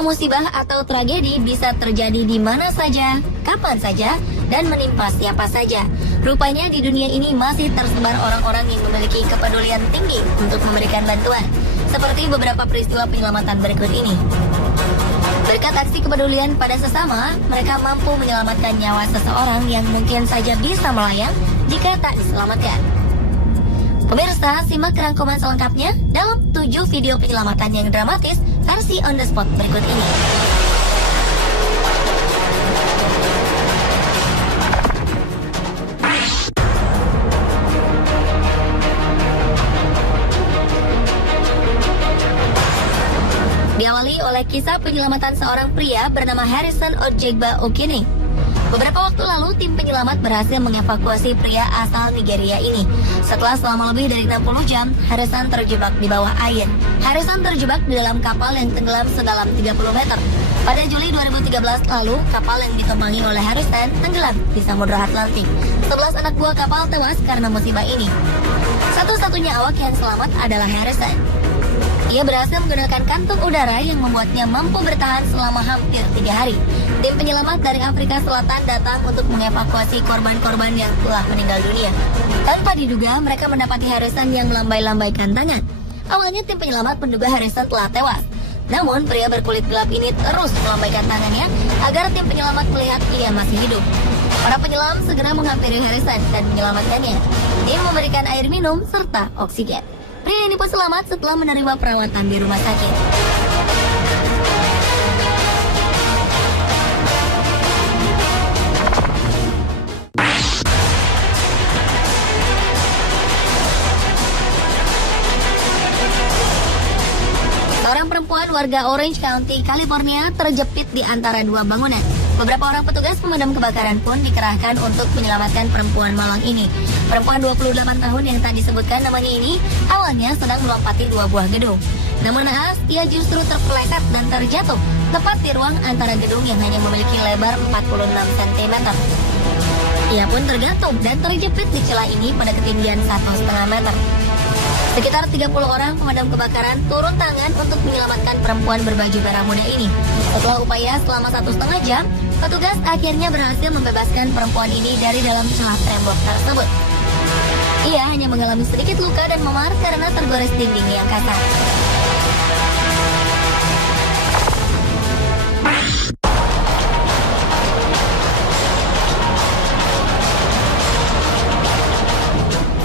bahwa musibah atau tragedi bisa terjadi di mana saja, kapan saja, dan menimpa siapa saja. Rupanya di dunia ini masih tersebar orang-orang yang memiliki kepedulian tinggi untuk memberikan bantuan, seperti beberapa peristiwa penyelamatan berikut ini. Berkat aksi kepedulian pada sesama, mereka mampu menyelamatkan nyawa seseorang yang mungkin saja bisa melayang jika tak diselamatkan. Pemirsa, simak rangkuman selengkapnya dalam 7 video penyelamatan yang dramatis versi on the spot berikut ini. Diawali oleh kisah penyelamatan seorang pria bernama Harrison Ojegba Okene. Beberapa waktu lalu, tim penyelamat berhasil mengevakuasi pria asal Nigeria ini. Setelah selama lebih dari 60 jam, Harrison terjebak di bawah air. Harrison terjebak di dalam kapal yang tenggelam sedalam 30 meter. Pada Juli 2013 lalu, kapal yang ditumpangi oleh Harrison tenggelam di Samudra Atlantik. 11 anak buah kapal tewas karena musibah ini. Satu-satunya awak yang selamat adalah Harrison. Ia berhasil menggunakan kantung udara yang membuatnya mampu bertahan selama hampir 3 hari. Tim penyelamat dari Afrika Selatan datang untuk mengevakuasi korban-korban yang telah meninggal dunia. Tanpa diduga, mereka mendapati Harrison yang melambai-lambaikan tangan. Awalnya tim penyelamat menduga Harrison telah tewas. Namun, pria berkulit gelap ini terus melambaikan tangannya agar tim penyelamat melihat ia masih hidup. Para penyelam segera menghampiri Harrison dan menyelamatkannya. Tim memberikan air minum serta oksigen. Pria ini pun selamat setelah menerima perawatan di rumah sakit. Seorang perempuan warga Orange County, California terjepit di antara 2 bangunan. Beberapa orang petugas pemadam kebakaran pun dikerahkan untuk menyelamatkan perempuan malang ini. Perempuan 28 tahun yang tak disebutkan namanya ini awalnya sedang melompati 2 buah gedung. Namun naas, ia justru terpeleset dan terjatuh tepat di ruang antara gedung yang hanya memiliki lebar 46 cm. Ia pun tergantung dan terjepit di celah ini pada ketinggian 1,5 meter. Sekitar 30 orang pemadam kebakaran turun tangan untuk menyelamatkan perempuan berbaju merah muda ini. Setelah upaya selama 1,5 jam, petugas akhirnya berhasil membebaskan perempuan ini dari dalam celah tembok tersebut. Ia hanya mengalami sedikit luka dan memar karena tergores dinding yang kasar.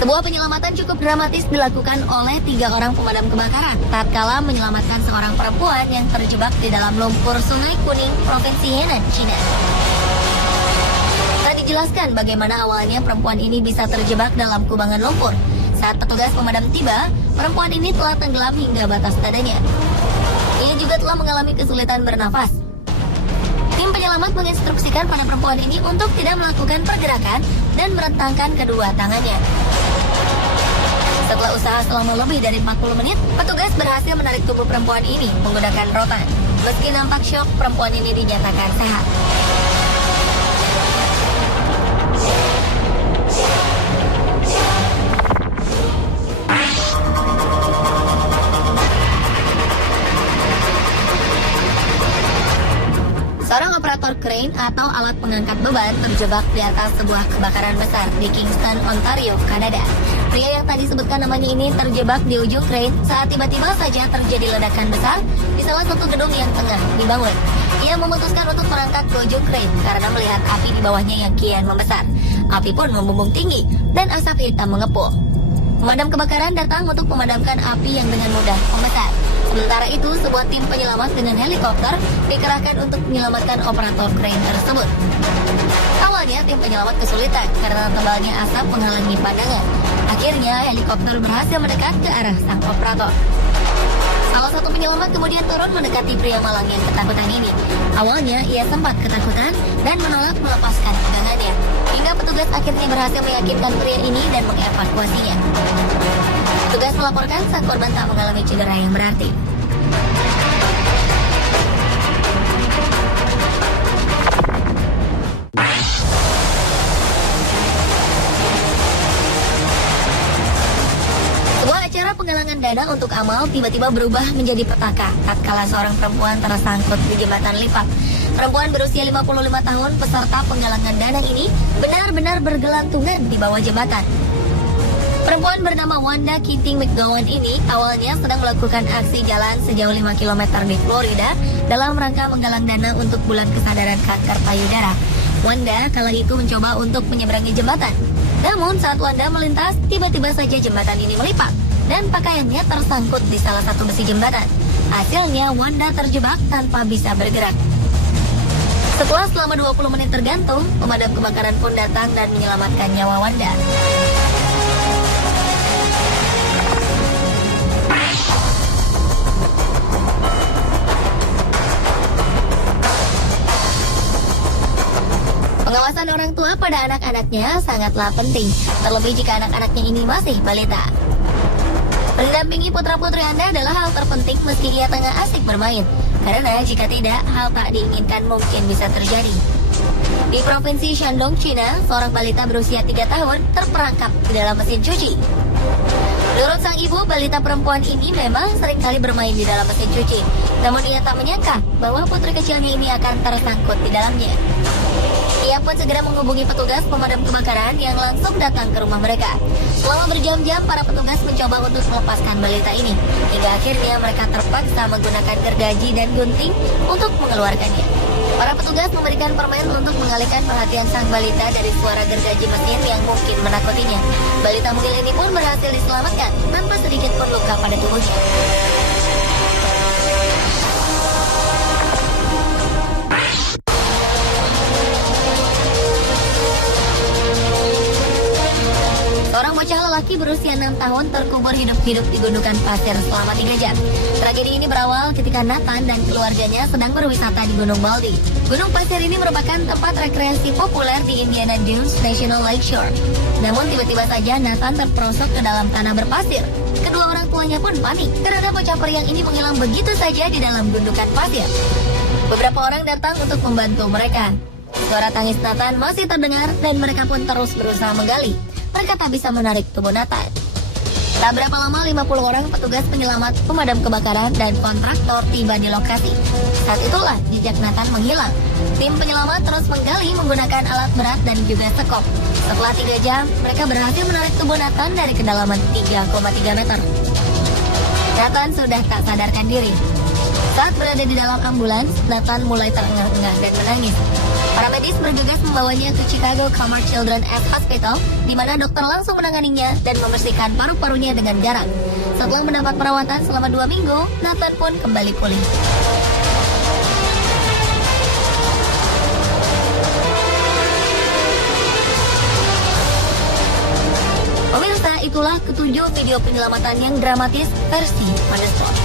Sebuah penyelamatan cukup dramatis dilakukan oleh 3 orang pemadam kebakaran tatkala menyelamatkan seorang perempuan yang terjebak di dalam lumpur Sungai Kuning, Provinsi Henan, China. Tak dijelaskan bagaimana awalnya perempuan ini bisa terjebak dalam kubangan lumpur. Saat petugas pemadam tiba, perempuan ini telah tenggelam hingga batas dadanya. Ia juga telah mengalami kesulitan bernafas. Tim penyelamat menginstruksikan pada perempuan ini untuk tidak melakukan pergerakan dan merentangkan kedua tangannya. Setelah usaha selama lebih dari 40 menit, petugas berhasil menarik tubuh perempuan ini menggunakan rotan. Meski nampak syok, perempuan ini dinyatakan sehat. Seorang operator crane atau alat pengangkat beban terjebak di atas sebuah kebakaran besar di Kingston, Ontario, Kanada. Pria yang tadi disebutkan namanya ini terjebak di ujung crane saat tiba-tiba saja terjadi ledakan besar di salah satu gedung yang tengah dibangun. Ia memutuskan untuk merangkak ke ujung crane karena melihat api di bawahnya yang kian membesar. Api pun membumbung tinggi dan asap hitam mengepul. Pemadam kebakaran datang untuk memadamkan api yang dengan mudah membesar. Sementara itu, sebuah tim penyelamat dengan helikopter dikerahkan untuk menyelamatkan operator crane tersebut. Awalnya, tim penyelamat kesulitan karena tebalnya asap menghalangi pandangan. Akhirnya, helikopter berhasil mendekat ke arah sang operator. Salah satu penyelamat kemudian turun mendekati pria malang yang ketakutan ini. Awalnya, ia sempat ketakutan dan menolak melepaskan pegangannya. Hingga petugas akhirnya berhasil meyakinkan pria ini dan mengevakuasinya. Petugas melaporkan sang korban tak mengalami cedera yang berarti. penggalangan dana untuk amal tiba-tiba berubah menjadi petaka tatkala seorang perempuan tersangkut di jembatan lipat. Perempuan berusia 55 tahun peserta penggalangan dana ini benar-benar bergelantungan di bawah jembatan. Perempuan bernama Wanda Keating McGowan ini awalnya sedang melakukan aksi jalan sejauh 5 km di Florida dalam rangka menggalang dana untuk bulan kesadaran kanker payudara. Wanda kala itu mencoba untuk menyeberangi jembatan. Namun saat Wanda melintas, tiba-tiba saja jembatan ini melipat dan pakaiannya tersangkut di salah satu besi jembatan. Hasilnya Wanda terjebak tanpa bisa bergerak. Setelah selama 20 menit tergantung, pemadam kebakaran pun datang dan menyelamatkan nyawa Wanda. Pengawasan orang tua pada anak-anaknya sangatlah penting, terlebih jika anak-anaknya ini masih balita. Mendampingi putra-putri Anda adalah hal terpenting meski ia tengah asik bermain, karena jika tidak, hal tak diinginkan mungkin bisa terjadi. Di Provinsi Shandong, China, seorang balita berusia 3 tahun terperangkap di dalam mesin cuci. Menurut sang ibu, balita perempuan ini memang seringkali bermain di dalam mesin cuci, namun ia tak menyangka bahwa putri kecilnya ini akan tersangkut di dalamnya. Ia pun segera menghubungi petugas pemadam kebakaran yang langsung datang ke rumah mereka. Selama berjam-jam, para petugas mencoba untuk melepaskan balita ini. Hingga akhirnya mereka terpaksa menggunakan gergaji dan gunting untuk mengeluarkannya. Para petugas memberikan permen untuk mengalihkan perhatian sang balita dari suara gergaji mesin yang mungkin menakutinya. Balita mungil ini pun berhasil diselamatkan tanpa sedikit pun luka pada tubuhnya. Seorang bocah lelaki berusia 6 tahun terkubur hidup-hidup di gundukan pasir selama 3 jam. Tragedi ini berawal ketika Nathan dan keluarganya sedang berwisata di Gunung Baldy. Gunung pasir ini merupakan tempat rekreasi populer di Indiana Dunes National Lakeshore. Namun tiba-tiba saja Nathan terperosok ke dalam tanah berpasir. Kedua orang tuanya pun panik karena bocah periang ini menghilang begitu saja di dalam gundukan pasir. Beberapa orang datang untuk membantu mereka. Suara tangis Nathan masih terdengar dan mereka pun terus berusaha menggali. Mereka tak bisa menarik tubuh Nathan. Tak berapa lama 50 orang petugas penyelamat, pemadam kebakaran, dan kontraktor tiba di lokasi. Saat itulah jejak Nathan menghilang. Tim penyelamat terus menggali menggunakan alat berat dan juga sekop. Setelah 3 jam, mereka berhasil menarik tubuh Nathan dari kedalaman 3,3 meter. Nathan sudah tak sadarkan diri. Saat berada di dalam ambulans, Nathan mulai terengah-engah dan menangis. Para medis bergegas membawanya ke Chicago Comar Children's Hospital, di mana dokter langsung menanganinya dan membersihkan paru-parunya dengan garam. Setelah mendapat perawatan selama 2 minggu, Nathan pun kembali pulih. Pemirsa, itulah ketujuh video penyelamatan yang dramatis versi On The Spot.